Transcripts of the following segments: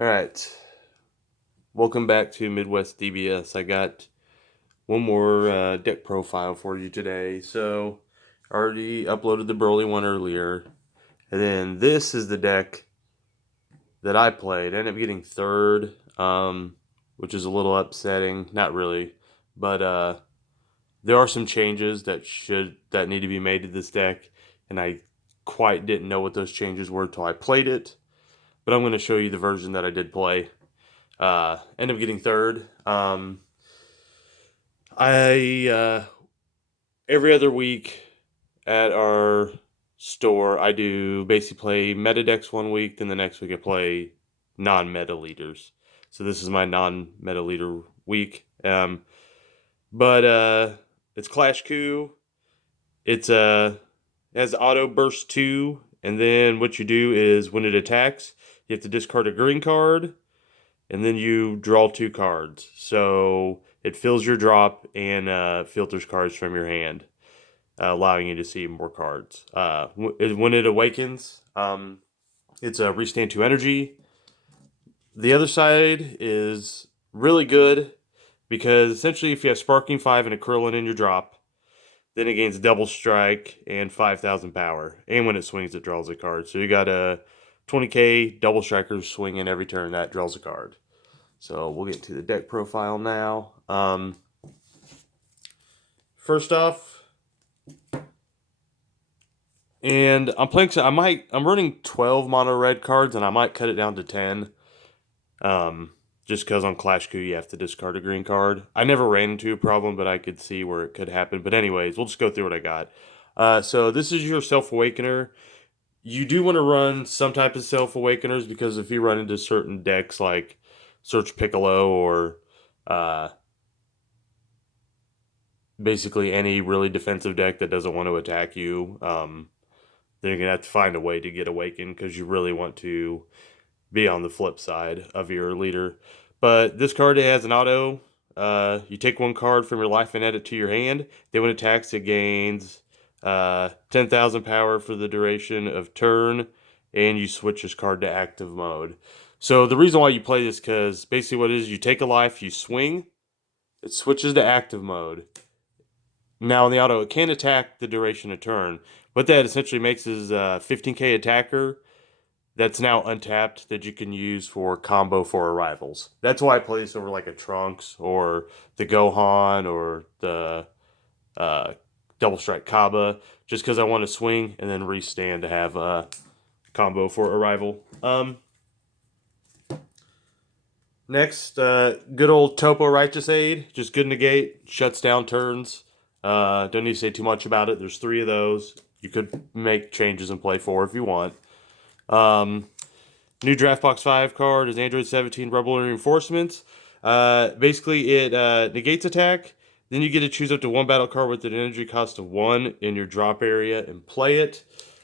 Alright, welcome back to Midwest DBS. I got one more deck profile for you today. So, I already uploaded the Broly one earlier. And then this is the deck that I played. I ended up getting third, which is a little upsetting. Not really, but there are some changes that need to be made to this deck. And I quite didn't know what those changes were until I played it. But I'm going to show you the version that I did play. End up getting third. I every other week at our store, I do basically play meta decks one week, then the next week I play non-meta leaders. So this is my non-meta leader week. But it's clashku. It has auto burst 2, and then what you do is when it attacks, you have to discard a green card, and then you draw 2 cards. So it fills your drop and filters cards from your hand, allowing you to see more cards. When it awakens, it's a restand 2 energy. The other side is really good because essentially if you have Sparking 5 and a Krillin in your drop, then it gains double strike and 5,000 power. And when it swings, it draws a card. So you got a 20k double striker swinging every turn that draws a card. So we'll get to the deck profile now. First off, and I'm playing. I'm running 12 mono red cards, and I might cut it down to 10. Just because on clashku you have to discard a green card. I never ran into a problem, but I could see where it could happen. But anyways, we'll just go through what I got. So this is your Self Awakener. You do want to run some type of Self Awakeners because if you run into certain decks like Search Piccolo or basically any really defensive deck that doesn't want to attack you, then you're going to have to find a way to get Awakened because you really want to be on the flip side of your leader. But this card has an auto. You take 1 card from your life and add it to your hand. Then when it attacks, it gains 10,000 power for the duration of turn, and you switch this card to active mode. So the reason why you play this, because basically what it is, you take a life, you swing, it switches to active mode. Now in the auto, it can attack the duration of turn. What that essentially makes is a 15k attacker that's now untapped that you can use for combo for arrivals. That's why I play this over like a Trunks or the Gohan or the Double Strike Kaba, just because I want to swing and then restand to have a combo for arrival. Next, good old Topo Righteous Aid, just good negate, shuts down turns. Don't need to say too much about it. There's 3 of those. You could make changes and play 4 if you want. New Draft Box 5 card is Android 17 Rebel Reinforcements. Basically, it negates attack. Then you get to choose up to 1 battle card with an energy cost of 1 in your drop area and play it.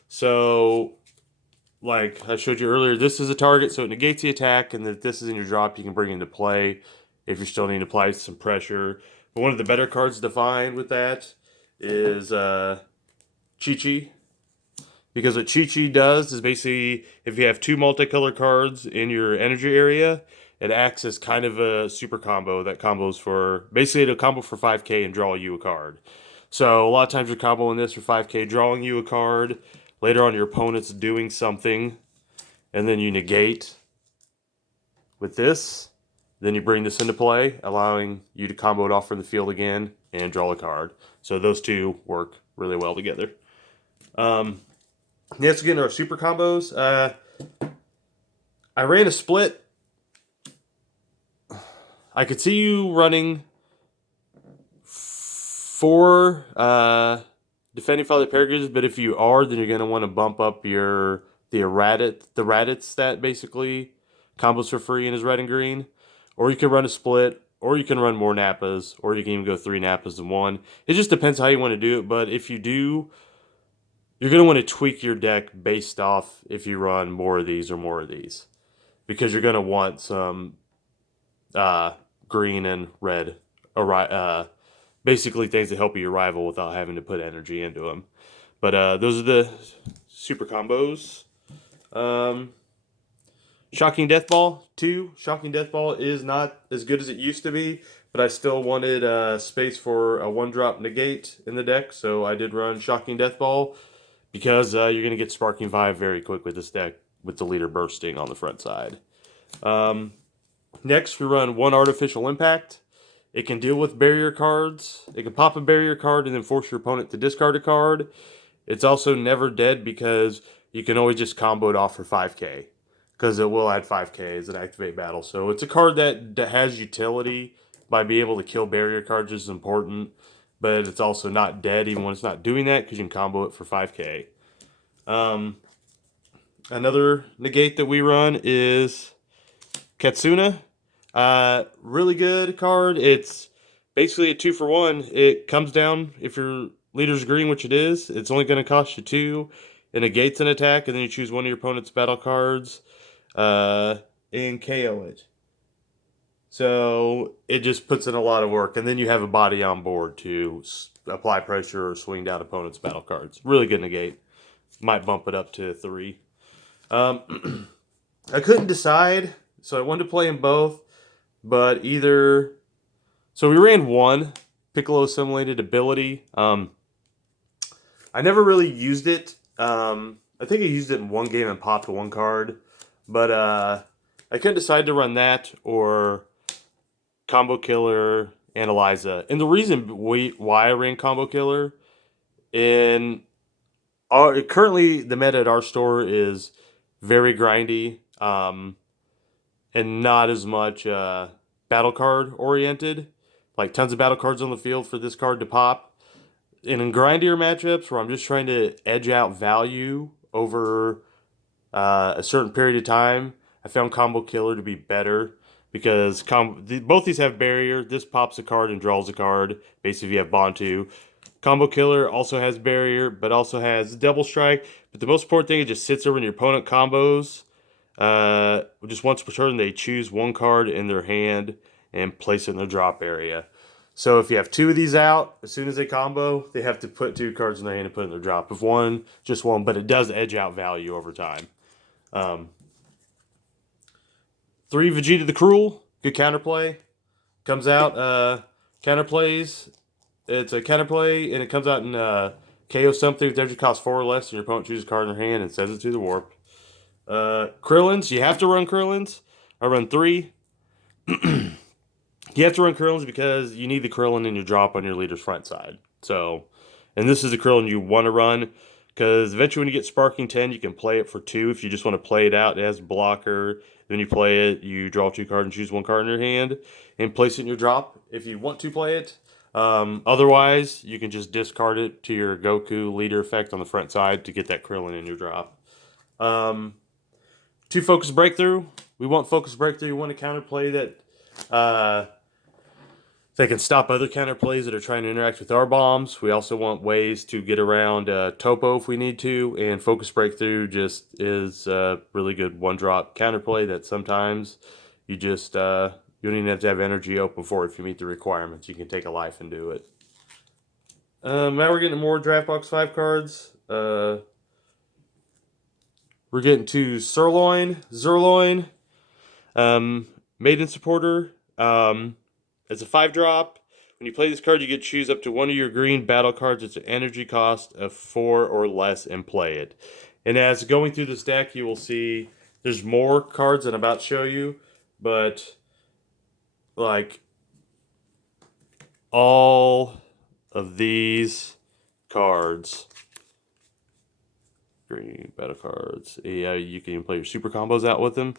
So, like I showed you earlier, this is a target, so it negates the attack, and if this is in your drop, you can bring it into play if you're still needing to apply some pressure. But one of the better cards to find with that is Chi-Chi. Because what Chi-Chi does is basically, if you have 2 multicolored cards in your energy area, it acts as kind of a super combo that combos for, basically it'll combo for 5k and draw you a card. So a lot of times you're comboing this for 5k, drawing you a card. Later on your opponent's doing something, and then you negate with this. Then you bring this into play, allowing you to combo it off from the field again and draw a card. So those 2 work really well together. Next, we get into our super combos. I ran a split. I could see you running 4 defending Father Peregrines, but if you are, then you're going to want to bump up the Raditz stat, basically. Combos for free in his red and green. Or you can run a split, or you can run more Nappas, or you can even go 3 Nappas in 1. It just depends how you want to do it, but if you do, you're going to want to tweak your deck based off if you run more of these or more of these. Because you're going to want some green and red, basically things that help you rival without having to put energy into them. But those are the super combos. Shocking Death Ball 2. Shocking Death Ball is not as good as it used to be, but I still wanted space for a 1-drop negate in the deck, so I did run Shocking Death Ball because you're going to get Sparking 5 very quick with this deck with the leader bursting on the front side. Next, we run 1 Artificial Impact. It can deal with barrier cards. It can pop a barrier card and then force your opponent to discard a card. It's also never dead because you can always just combo it off for 5k. Because it will add 5k as an activate battle. So it's a card that has utility by being able to kill barrier cards, which is important. But it's also not dead even when it's not doing that because you can combo it for 5k. Another negate that we run is Katsuna. Really good card. It's basically a 2-for-1. It comes down if your leader's green, which it is. It's only going to cost you 2. It negates an attack, and then you choose one of your opponent's battle cards and KO it. So it just puts in a lot of work, and then you have a body on board to apply pressure or swing down opponent's battle cards. Really good negate. Might bump it up to 3. I couldn't decide, so I wanted to play them both, but either... So we ran 1 Piccolo Assimilated Ability. I never really used it. I think I used it in 1 game and popped 1 card, but I couldn't decide to run that or Combo Killer and Eliza. And the reason why I ran Combo Killer, currently the meta at our store is very grindy and not as much battle card oriented. Like tons of battle cards on the field for this card to pop. And in grindier matchups where I'm just trying to edge out value over a certain period of time, I found Combo Killer to be better because both these have barrier. This pops a card and draws a card. Basically, if you have Bantu. Combo Killer also has barrier, but also has Double Strike. But the most important thing, it just sits over when your opponent combos. Just once per turn, they choose 1 card in their hand and place it in their drop area. So if you have 2 of these out, as soon as they combo, they have to put 2 cards in their hand and put it in their drop. If 1, just 1, but it does edge out value over time. 3 Vegeta the Cruel, good counterplay. Comes out, counterplays. It's a counterplay, and it comes out in KO something with energy cost 4 or less, and your opponent chooses a card in their hand and sends it to the warp. Krillins, you have to run Krillins. I run 3. You have to run Krillins because you need the Krillin in your drop on your leader's front side. So, and this is the Krillin you want to run because eventually when you get Sparking 10, you can play it for 2 if you just want to play it out. It has blocker. Then you play it, you draw 2 cards and choose 1 card in your hand and place it in your drop if you want to play it. Otherwise, you can just discard it to your Goku leader effect on the front side to get that Krillin in your drop. 2 Focus Breakthrough. We want Focus Breakthrough. We want to counterplay that they can stop other counterplays that are trying to interact with our bombs. We also want ways to get around Topo if we need to, and Focus Breakthrough just is a really good 1-drop counterplay that sometimes you just you don't even have to have energy open for if you meet the requirements. You can take a life and do it. Now we're getting more Draft Box 5 cards. We're getting to Zerloin, Maiden Supporter. It's a 5-drop. When you play this card, you get to choose up to 1 of your green battle cards. It's an energy cost of 4 or less and play it. And as going through this deck, you will see there's more cards that I'm about to show you, but like all of these cards, green battle cards, yeah, you can even play your super combos out with them.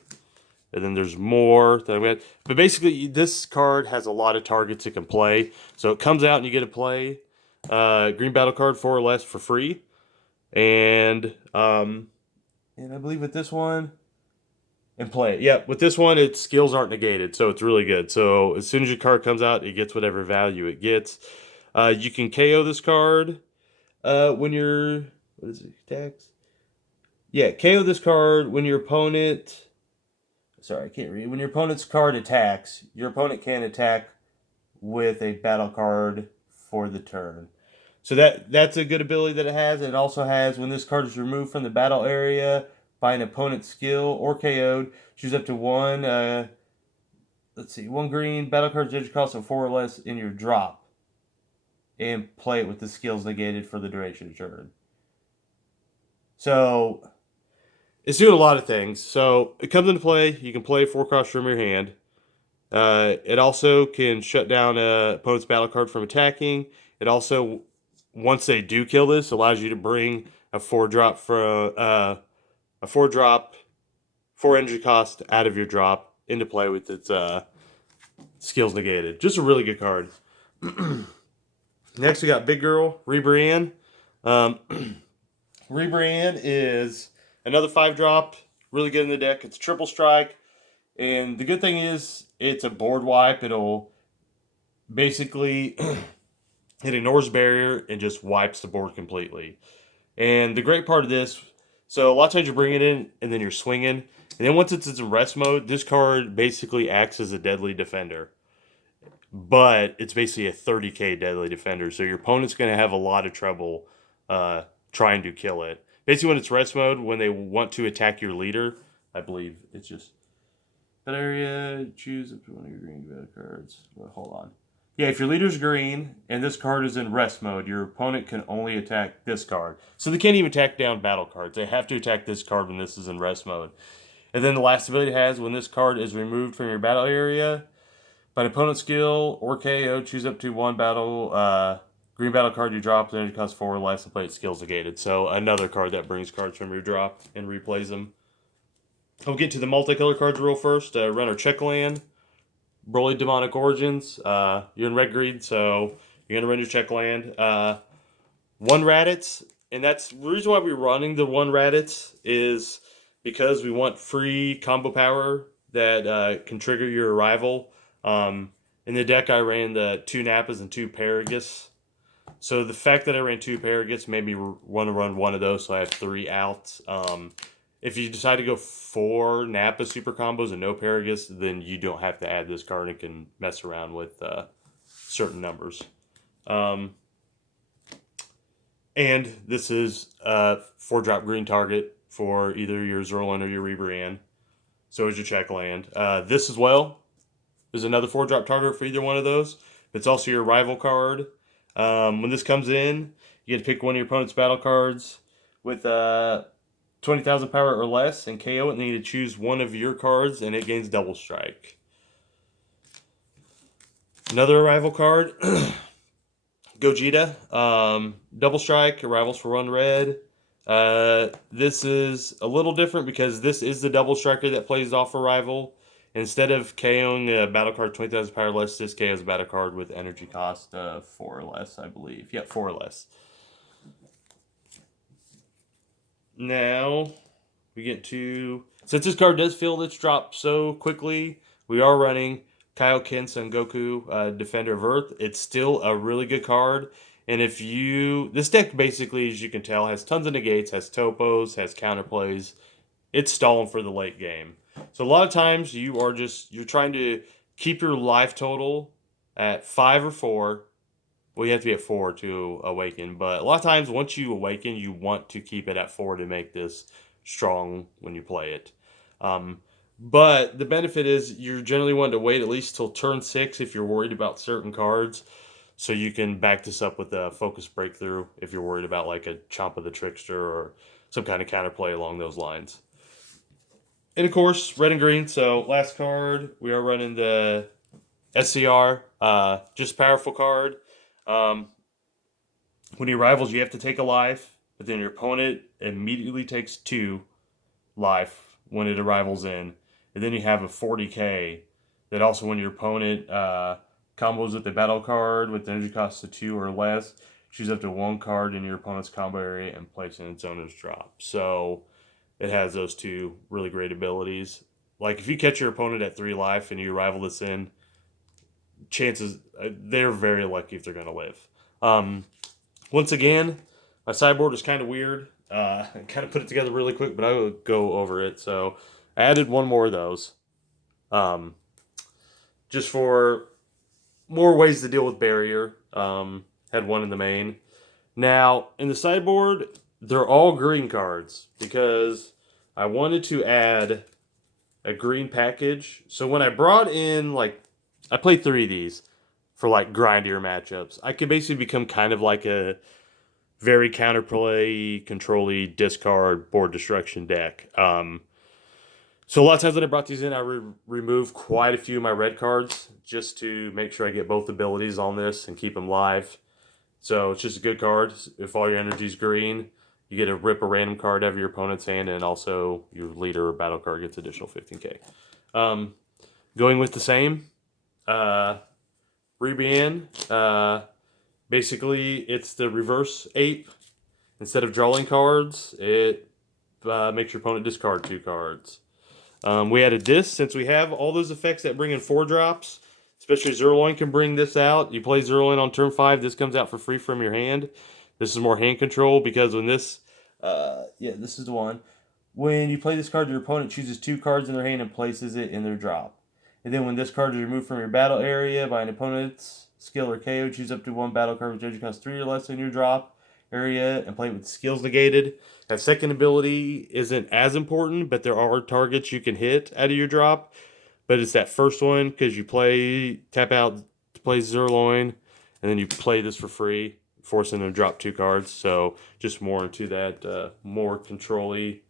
And then there's more that I'm gonna, but basically this card has a lot of targets it can play. So it comes out and you get to play green battle card 4 or less for free. And I believe with this one, and play it. Yeah, with this one, its skills aren't negated, so it's really good. So as soon as your card comes out, it gets whatever value it gets. You can KO this card when you're, what is it, attacks? Yeah, KO this card when your opponent, sorry, I can't read. When your opponent's card attacks, your opponent can attack with a battle card for the turn. So that's a good ability that it has. It also has, when this card is removed from the battle area, by an opponent's skill or KO'd. Choose up to one, one green battle card's energy cost of 4 or less in your drop. And play it with the skills negated for the duration of turn. So, it's doing a lot of things. So, it comes into play. You can play 4 cards from your hand. It also can shut down an opponent's battle card from attacking. It also, once they do kill this, allows you to bring a 4-drop for a 4-drop, 4 energy cost out of your drop into play with its skills negated. Just a really good card. Next, we got Big Girl, Rebrand. Rebrand is another 5-drop, really good in the deck. It's a triple strike. And the good thing is, it's a board wipe. It'll basically it ignores barrier and just wipes the board completely. And the great part of this, so a lot of times you're bringing it in and then you're swinging. And then once it's in rest mode, this card basically acts as a deadly defender. But it's basically a 30k deadly defender. So your opponent's going to have a lot of trouble trying to kill it. Basically, when it's rest mode, when they want to attack your leader, I believe it's just that area, choose up to one of your green battle cards. Well, hold on. Yeah, if your leader's green and this card is in rest mode, your opponent can only attack this card. So they can't even attack down battle cards. They have to attack this card when this is in rest mode. And then the last ability it has, when this card is removed from your battle area, by an opponent's skill or KO, choose up to one green battle card you drop, then it costs 4 or less, and play its skills negated. So another card that brings cards from your drop and replays them. I'll get to the multicolor cards real first. Run our check land. Broly Demonic Origins. You're in red green, so you're gonna run your check land. 1 Raditz, and that's the reason why we're running the 1 Raditz is because we want free combo power that can trigger your arrival. In the deck, I ran the 2 Nappas and 2 Paragus. So the fact that I ran 2 Paragus made me want to run one of those, so I have 3 outs. If you decide to go 4 Nappa super combos and no Paragus, then you don't have to add this card and can mess around with certain numbers. And this is a 4-drop green target for either your Zerlin or your Rebrand. So is your check land. This as well is another 4-drop target for either one of those. It's also your rival card. When this comes in, you get to pick one of your opponent's battle cards with 20,000 power or less and KO it, and then you need to choose one of your cards, and it gains double strike. Another arrival card, Gogeta. Double strike, arrivals for 1 red. This is a little different because this is the double striker that plays off arrival. Instead of KOing a battle card 20,000 power or less, this KOs a battle card with energy cost 4 or less, I believe. Yeah, 4 or less. Now, we get to... Since this card does feel its drop so quickly, we are running Kaioken Son Goku, Defender of Earth. It's still a really good card. And if you... This deck basically, as you can tell, has tons of negates, has topos, has counterplays. It's stalling for the late game. So a lot of times you're trying to keep your life total at 5 or 4. Well, you have to be at 4 to awaken. But a lot of times once you awaken, you want to keep it at 4 to make this strong when you play it. But the benefit is you're generally wanting to wait at least till turn 6 if you're worried about certain cards. So you can back this up with a Focus Breakthrough if you're worried about like a Chomp of the Trickster or some kind of counterplay along those lines. And of course, red and green. So last card, we are running the SCR, just powerful card. When he rivals, you have to take a life, but then your opponent immediately takes 2 life when it arrivals in. And then you have a 40k that also when your opponent combos with the battle card with energy cost of 2 or less, choose up to 1 card in your opponent's combo area and place it in its owner's drop. So it has those 2 really great abilities. Like if you catch your opponent at 3 life and you rival this in, chances they're very lucky if they're going to live. Once again, my sideboard is kind of weird. I kind of put it together really quick, but I will go over it. So I added 1 more of those, just for more ways to deal with barrier. Had 1 in the main. Now in the sideboard, they're all green cards because I wanted to add a green package. So when I brought in, like, I played 3 of these for like grindier matchups. I could basically become kind of like a very counterplay, control-y, discard, board destruction deck. So a lot of times when I brought these in, I removed quite a few of my red cards just to make sure I get both abilities on this and keep them live. So it's just a good card. If all your energy is green, you get to rip a random card out of your opponent's hand, and also your leader or battle card gets additional 15k. Going with the same, Reban. Basically, it's the reverse ape. Instead of drawing cards, it makes your opponent discard 2 cards. We added this since we have all those effects that bring in 4 drops. Especially Zerloin can bring this out. You play Zerloin on turn 5, this comes out for free from your hand. This is more hand control because when this, this is the one. When you play this card, your opponent chooses 2 cards in their hand and places it in their drop. And then when this card is removed from your battle area by an opponent's skill or KO, choose up to 1 battle card with energy cost 3 or less in your drop area and play it with skills negated. That second ability isn't as important, but there are targets you can hit out of your drop. But it's that first one because you tap out to play Zerloin, and then you play this for free, forcing them to drop 2 cards. So just more into that, more control-y.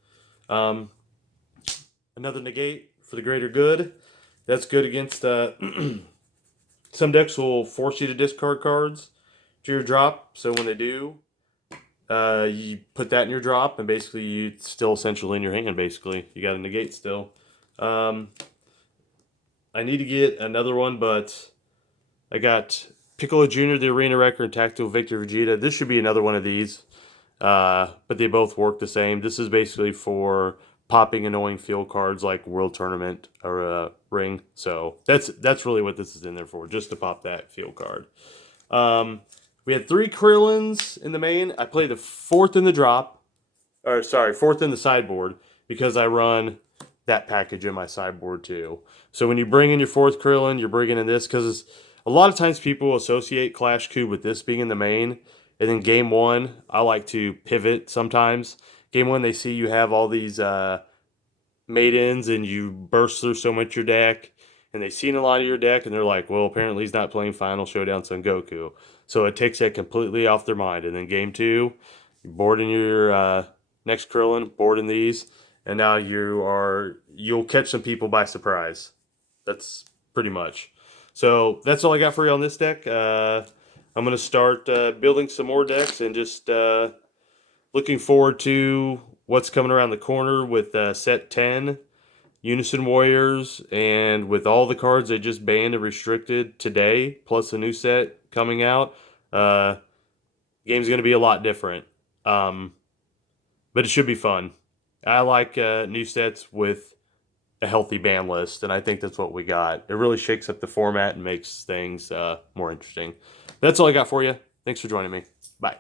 Another negate for the greater good. That's good against some decks will force you to discard cards to your drop. So when they do, you put that in your drop, and basically you still essentially in your hand. Basically, you got a negate still. I need to get another one, but I got Piccolo Jr., the Arena Wrecker, and Tactical Victor Vegeta. This should be another one of these, but they both work the same. This is basically for popping annoying field cards like World Tournament or Ring. So that's really what this is in there for, just to pop that field card. We had 3 Krillins in the main. I play the 4th in the drop, or sorry, 4th in the sideboard because I run that package in my sideboard too. So when you bring in your 4th Krillin, you're bringing in this because a lot of times people associate clashku with this being in the main. And then game 1, I like to pivot sometimes. Game 1, they see you have all these maidens and you burst through so much your deck. And they've seen a lot of your deck and they're like, well, apparently he's not playing Final Showdown Son Goku. So it takes that completely off their mind. And then game 2, you're boarding your next Krillin, boarding these. And now you'll catch some people by surprise. That's pretty much. So that's all I got for you on this deck. I'm going to start building some more decks and just looking forward to what's coming around the corner with set 10, Unison Warriors, and with all the cards they just banned and restricted today, plus a new set coming out. Game's going to be a lot different. But it should be fun. I like new sets with a healthy ban list, and I think that's what we got. It really shakes up the format and makes things more interesting. That's all I got for you. Thanks for joining me. Bye.